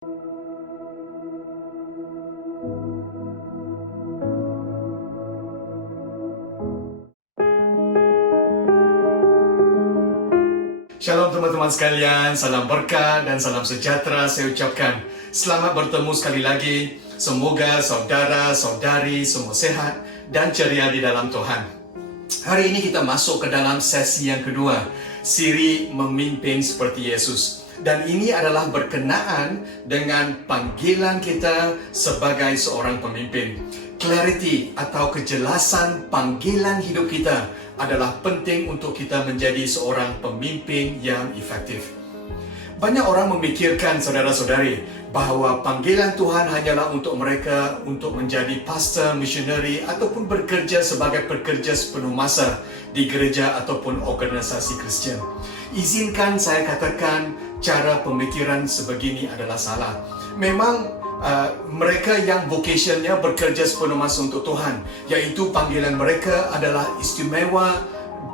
Shalom teman-teman sekalian, salam berkat dan salam sejahtera saya ucapkan. Selamat bertemu sekali lagi. Semoga saudara-saudari semua sehat dan ceria di dalam Tuhan. Hari ini kita masuk ke dalam sesi yang kedua, siri Memimpin Seperti Yesus. Dan ini adalah berkenaan dengan panggilan kita sebagai seorang pemimpin. Clarity atau kejelasan panggilan hidup kita adalah penting untuk kita menjadi seorang pemimpin yang efektif. Banyak orang memikirkan, saudara-saudari, bahawa panggilan Tuhan hanyalah untuk mereka untuk menjadi pastor, missionary ataupun bekerja sebagai pekerja sepenuh masa di gereja ataupun organisasi Kristian. Izinkan saya katakan cara pemikiran sebegini adalah salah. Memang mereka yang vocationnya bekerja sepenuh masa untuk Tuhan, iaitu panggilan mereka adalah istimewa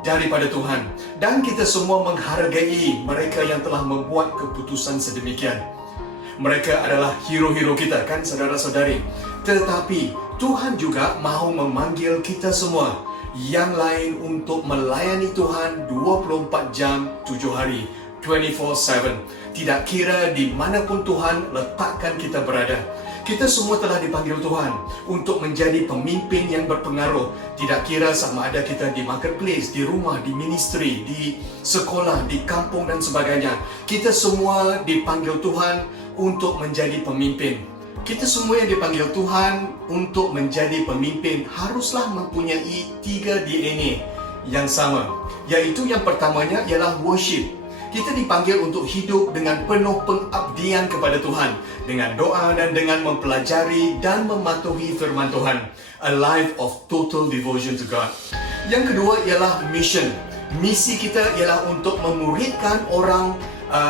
daripada Tuhan. Dan kita semua menghargai mereka yang telah membuat keputusan sedemikian. Mereka adalah hero-hero kita, kan saudara-saudari. Tetapi Tuhan juga mahu memanggil kita semua yang lain untuk melayani Tuhan 24 jam 7 hari, 24/7. Tidak kira di manapun Tuhan letakkan kita berada. Kita semua telah dipanggil Tuhan untuk menjadi pemimpin yang berpengaruh. Tidak kira sama ada kita di marketplace, di rumah, di ministry, di sekolah, di kampung dan sebagainya. Kita semua dipanggil Tuhan untuk menjadi pemimpin. Kita semua yang dipanggil Tuhan untuk menjadi pemimpin haruslah mempunyai 3 DNA yang sama. Iaitu yang pertamanya ialah worship. Kita dipanggil untuk hidup dengan penuh pengabdian kepada Tuhan, dengan doa dan dengan mempelajari dan mematuhi firman Tuhan. A life of total devotion to God. Yang kedua ialah mission. Misi kita ialah untuk memuridkan orang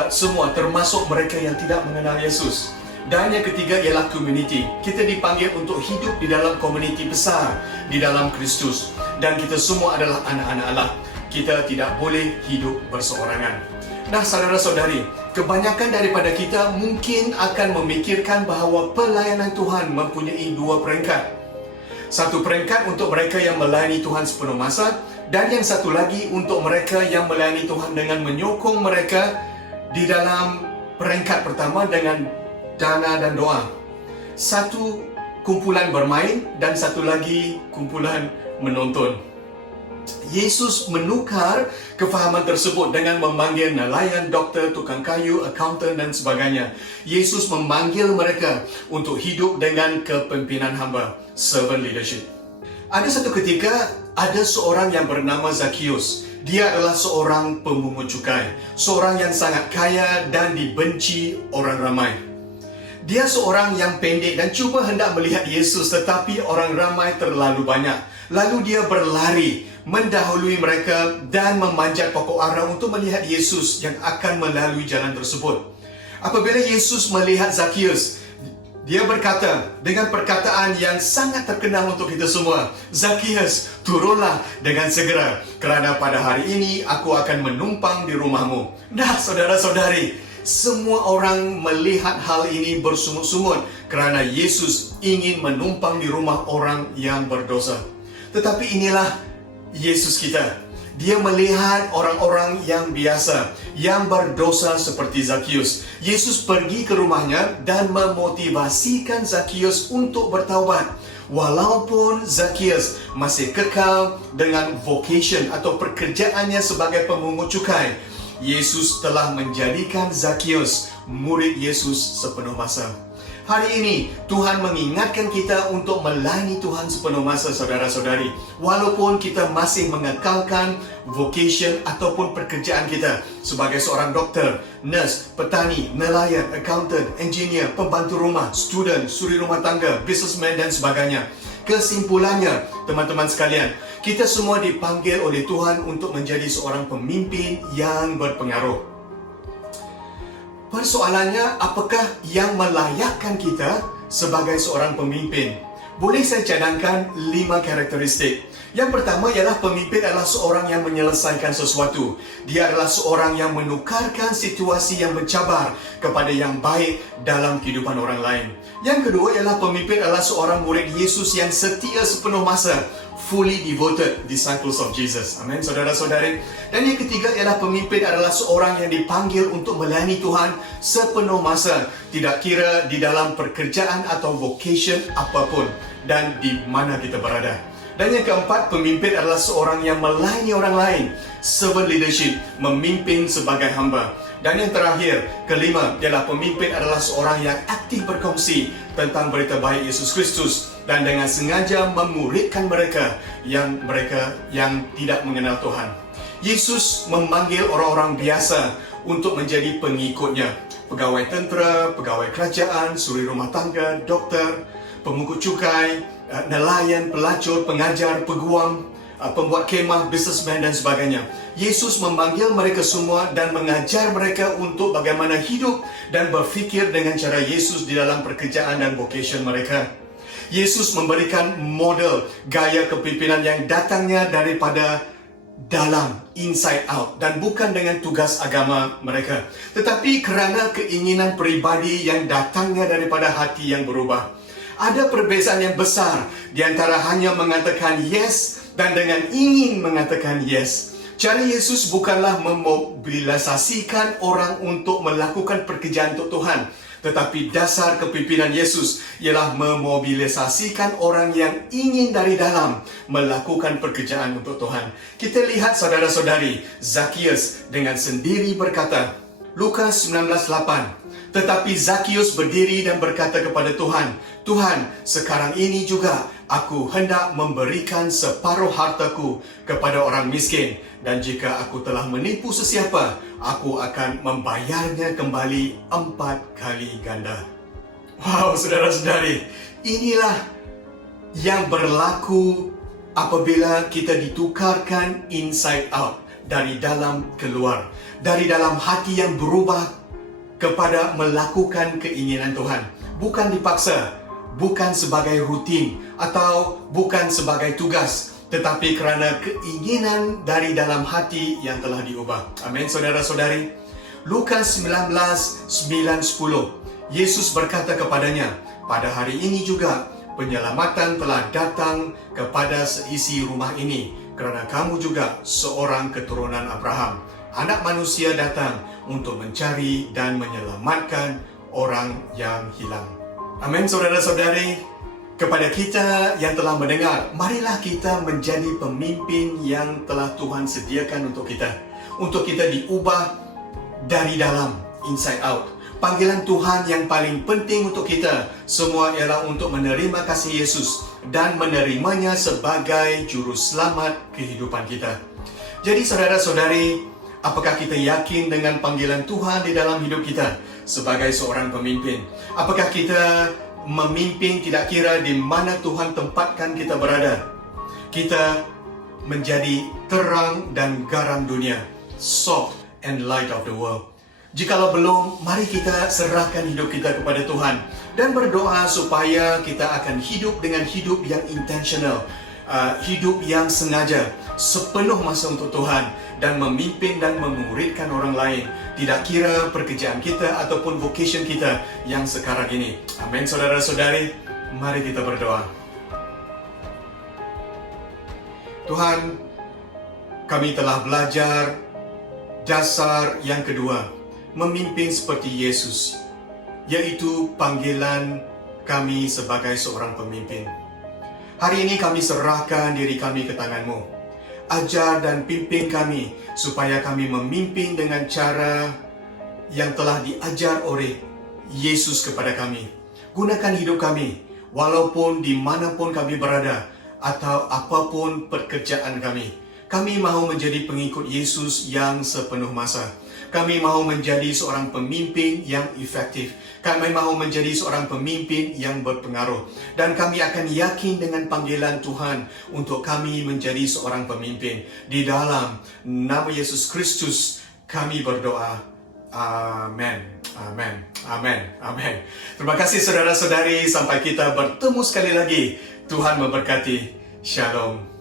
semua, termasuk mereka yang tidak mengenal Yesus. Dan yang ketiga ialah community. Kita dipanggil untuk hidup di dalam komuniti besar, di dalam Kristus. Dan kita semua adalah anak-anak Allah. Kita tidak boleh hidup berseorangan. Nah, saudara-saudari, kebanyakan daripada kita mungkin akan memikirkan bahawa pelayanan Tuhan mempunyai 2 peringkat. Satu peringkat untuk mereka yang melayani Tuhan sepenuh masa, dan yang satu lagi untuk mereka yang melayani Tuhan dengan menyokong mereka di dalam peringkat pertama dengan dana dan doa. Satu kumpulan bermain dan satu lagi kumpulan menonton. Yesus menukar kefahaman tersebut dengan memanggil nelayan, doktor, tukang kayu, accountant dan sebagainya. Yesus memanggil mereka untuk hidup dengan kepimpinan hamba, servant leadership. Ada satu ketika, ada seorang yang bernama Zacchaeus. Dia adalah seorang pemungut cukai, seorang yang sangat kaya dan dibenci orang ramai. Dia seorang yang pendek dan cuba hendak melihat Yesus, tetapi orang ramai terlalu banyak. Lalu dia berlari, mendahului mereka dan memanjat pokok ara untuk melihat Yesus yang akan melalui jalan tersebut. Apabila Yesus melihat Zacchaeus, dia berkata dengan perkataan yang sangat terkenal untuk kita semua, "Zacchaeus, turunlah dengan segera, kerana pada hari ini aku akan menumpang di rumahmu." Nah, saudara-saudari, semua orang melihat hal ini bersungut-sungut kerana Yesus ingin menumpang di rumah orang yang berdosa. Tetapi inilah Yesus kita. Dia melihat orang-orang yang biasa, yang berdosa seperti Zacchaeus. Yesus pergi ke rumahnya dan memotivasikan Zacchaeus untuk bertaubat. Walaupun Zacchaeus masih kekal dengan vocation atau pekerjaannya sebagai pemungut cukai, Yesus telah menjadikan Zacchaeus murid Yesus sepenuh masa. Hari ini, Tuhan mengingatkan kita untuk melayani Tuhan sepenuh masa, saudara-saudari. Walaupun kita masih mengekalkan vocation ataupun pekerjaan kita sebagai seorang doktor, nurse, petani, nelayan, accountant, engineer, pembantu rumah, student, suri rumah tangga, businessman dan sebagainya. Kesimpulannya, teman-teman sekalian, kita semua dipanggil oleh Tuhan untuk menjadi seorang pemimpin yang berpengaruh. Persoalannya, apakah yang melayakkan kita sebagai seorang pemimpin? Boleh saya cadangkan 5 karakteristik. Yang pertama ialah pemimpin adalah seorang yang menyelesaikan sesuatu. Dia adalah seorang yang menukarkan situasi yang mencabar kepada yang baik dalam kehidupan orang lain. Yang kedua ialah pemimpin adalah seorang murid Yesus yang setia sepenuh masa, fully devoted disciples of Jesus. Amin, saudara-saudari. Dan yang ketiga ialah pemimpin adalah seorang yang dipanggil untuk melayani Tuhan sepenuh masa, tidak kira di dalam pekerjaan atau vocation apapun dan di mana kita berada. Dan yang keempat, pemimpin adalah seorang yang melayani orang lain, servant leadership, memimpin sebagai hamba. Dan yang terakhir, kelima, ialah pemimpin adalah seorang yang aktif berkongsi tentang berita baik Yesus Kristus dan dengan sengaja memuridkan mereka yang tidak mengenal Tuhan. Yesus memanggil orang-orang biasa untuk menjadi pengikutnya. Pegawai tentera, pegawai kerajaan, suri rumah tangga, dokter, pemungut cukai, nelayan, pelacur, pengajar, peguam, pembuat kemah, businessman dan sebagainya. Yesus memanggil mereka semua dan mengajar mereka untuk bagaimana hidup dan berfikir dengan cara Yesus di dalam pekerjaan dan vocation mereka. Yesus memberikan model gaya kepimpinan yang datangnya daripada dalam, inside out, dan bukan dengan tugas agama mereka, tetapi kerana keinginan peribadi yang datangnya daripada hati yang berubah. Ada perbezaan yang besar di antara hanya mengatakan yes dan dengan ingin mengatakan yes. Cara Yesus bukanlah memobilisasikan orang untuk melakukan pekerjaan untuk Tuhan, tetapi dasar kepimpinan Yesus ialah memobilisasikan orang yang ingin dari dalam melakukan pekerjaan untuk Tuhan. Kita lihat saudara-saudari, Zakius dengan sendiri berkata, Lukas 19:8, tetapi Zakius berdiri dan berkata kepada Tuhan, Tuhan, sekarang ini juga aku hendak memberikan separuh hartaku kepada orang miskin, dan jika aku telah menipu sesiapa, aku akan membayarnya kembali 4 kali ganda. Wow, saudara-saudari, inilah yang berlaku apabila kita ditukarkan inside out, dari dalam keluar, dari dalam hati yang berubah kepada melakukan keinginan Tuhan. Bukan dipaksa, bukan sebagai rutin atau bukan sebagai tugas, tetapi kerana keinginan dari dalam hati yang telah diubah. Amin, saudara-saudari. Lukas 19:9-10, Yesus berkata kepadanya, pada hari ini juga penyelamatan telah datang kepada seisi rumah ini, kerana kamu juga seorang keturunan Abraham. Anak manusia datang untuk mencari dan menyelamatkan orang yang hilang. Amin, saudara-saudari. Kepada kita yang telah mendengar, marilah kita menjadi pemimpin yang telah Tuhan sediakan untuk kita. Untuk kita diubah dari dalam, inside out. Panggilan Tuhan yang paling penting untuk kita semua ialah untuk menerima kasih Yesus dan menerimanya sebagai juru selamat kehidupan kita. Jadi saudara-saudari, apakah kita yakin dengan panggilan Tuhan di dalam hidup kita sebagai seorang pemimpin? Apakah kita memimpin tidak kira di mana Tuhan tempatkan kita berada? Kita menjadi terang dan garam dunia, salt and light of the world. Jikalau belum, mari kita serahkan hidup kita kepada Tuhan dan berdoa supaya kita akan hidup dengan hidup yang intentional, hidup yang sengaja, sepenuh masa untuk Tuhan dan memimpin dan memuridkan orang lain, tidak kira pekerjaan kita ataupun vocation kita yang sekarang ini. Amin, saudara-saudari, mari kita berdoa. Tuhan, kami telah belajar dasar yang kedua, memimpin seperti Yesus, yaitu panggilan kami sebagai seorang pemimpin. Hari ini kami serahkan diri kami ke tangan-Mu. Ajar dan pimpin kami supaya kami memimpin dengan cara yang telah diajar oleh Yesus kepada kami. Gunakan hidup kami, walaupun dimanapun kami berada atau apapun pekerjaan kami. Kami mahu menjadi pengikut Yesus yang sepenuh masa. Kami mahu menjadi seorang pemimpin yang efektif. Kami mahu menjadi seorang pemimpin yang berpengaruh. Dan kami akan yakin dengan panggilan Tuhan untuk kami menjadi seorang pemimpin. Di dalam nama Yesus Kristus, kami berdoa. Amin. Amin. Amin. Amin. Terima kasih saudara-saudari. Sampai kita bertemu sekali lagi. Tuhan memberkati. Shalom.